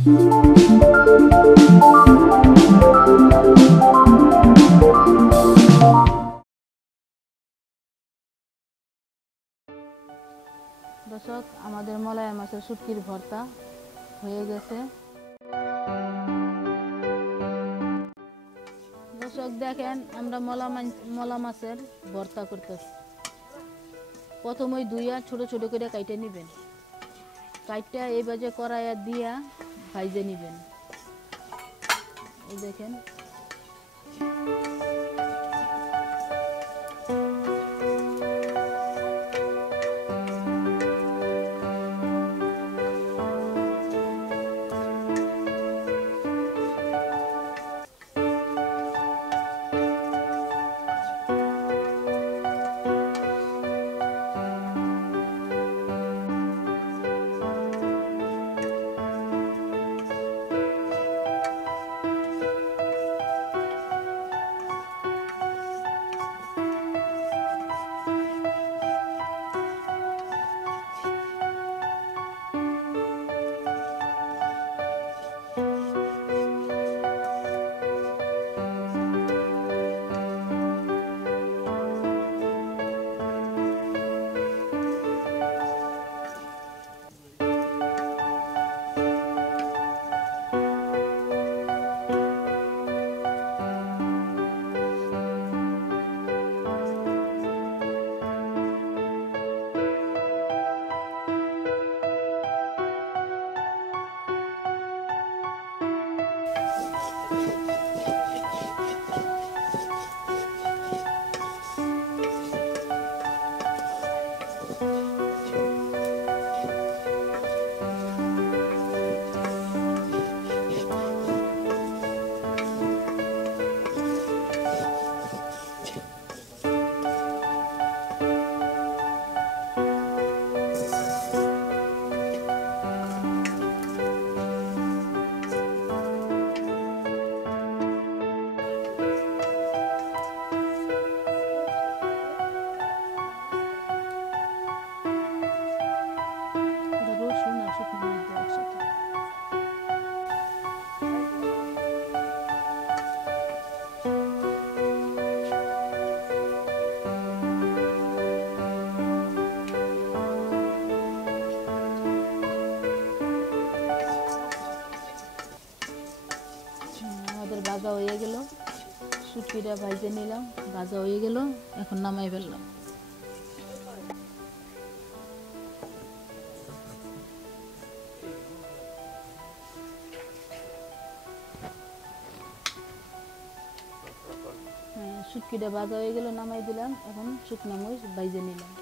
দর্শক আমাদের মলায়া মাছের শুটকির ভর্তা হয়ে গেছে। দর্শক দেখেন আমরা মলা মাছের ভর্তা করতেছি। প্রথমে ধুইয়া ছোট ছোট করে কাইটে নিবেন, কাইটটা এই বাজে কড়াইয়া দিয়া ভাইজে নিবেন। এই দেখেন ভাজা হয়ে গেল, শুটকিটা ভাজে নিলাম, ভাজা হয়ে গেল, এখন নামাই ফেললাম। শুটকিটা ভাজা হয়ে গেল, নামাই দিলাম, এখন শুকনো মরিচ ভাজে নিলাম।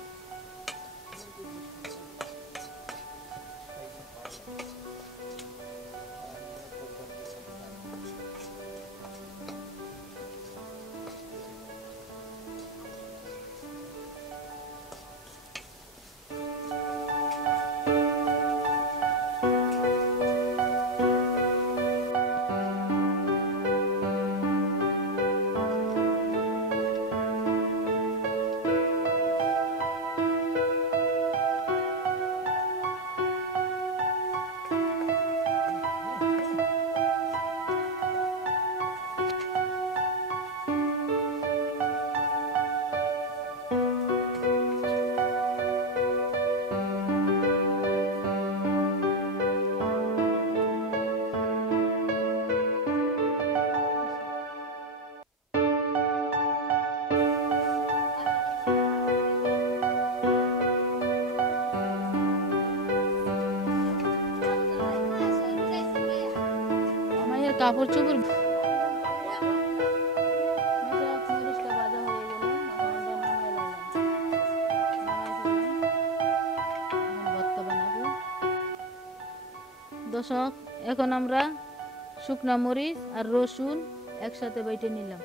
কাপড় চোপড় দর্শক এখন আমরা শুকনা মরিচ আর রসুন একসাথে বেটে নিলাম।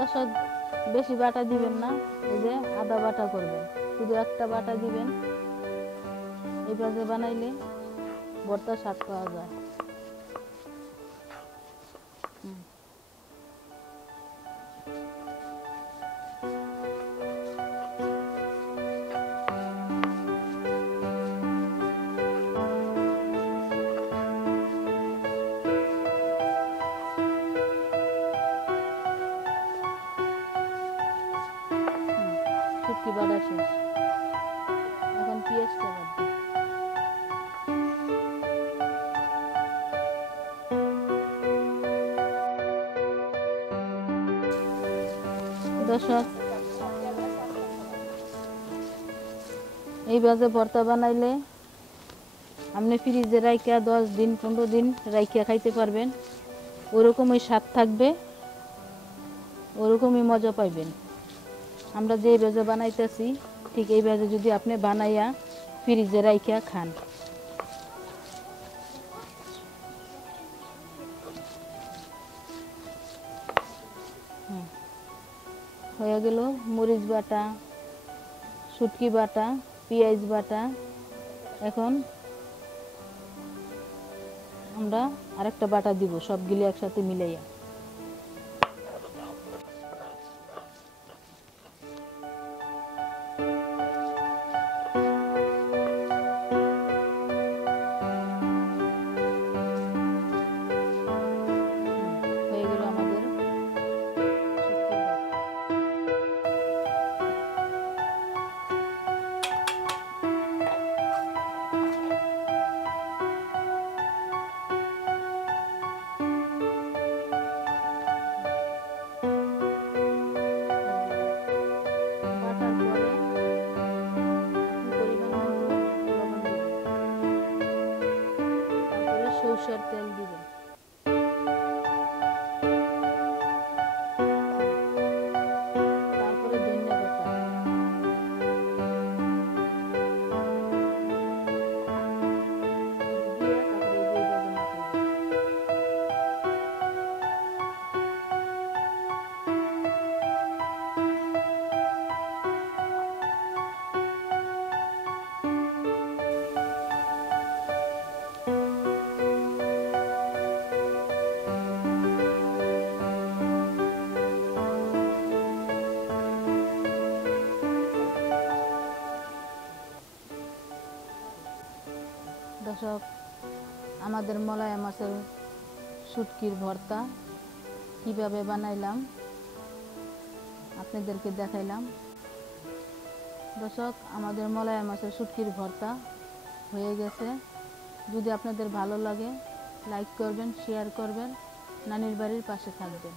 দর্শক বেশি বাটা দিবেন না, এই যে আদা বাটা করবেন, শুধু একটা বাটা দিবেন। এইভাবে বানাইলে ভর্তার স্বাদ পাওয়া যায়। শুটকি বাটা শেষ, এখন পেঁয়াজটা বাটবো। দর্শক এইভাবে ভর্তা বানাইলে আপনি ফ্রিজে রাইখা 10 দিন 15 দিন রাইখা খাইতে পারবেন। ওরকমই স্বাদ থাকবে, ওরকমই মজা পাইবেন। আমরা যে ভাজা বানাইতেছি ঠিক এই ভাজা যদি আপনি বানাইয়া ফ্রিজে রাইখা খান। হয়ে গেল মরিচ বাটা, শুটকি বাটা, পেঁয়াজ বাটা। এখন আমরা আরেকটা বাটা দিব সবগুলি একসাথে মিলাইয়া। হয়ে গেল আমাদের শুটকির বাটা। বাটার পরে আপনি পরিমাণ মতো লবণ দিবেন, তারপরে সরষের তেল দিবেন, তারপরে ধনিয়া পাতা, দিয়ে তারপরে এই যে মাখাইবেন। দর্শক আমাদের মলায়া মাছের শুটকির ভর্তা কিভাবে বানাইলাম আপনাদেরকে দেখাইলাম। দর্শক আমাদের মলায়া মাছের শুটকির ভর্তা হয়ে গেছে। যদি আপনাদের ভালো লাগে লাইক করবেন, শেয়ার করবেন, নানির বাড়ির পাশে থাকবেন।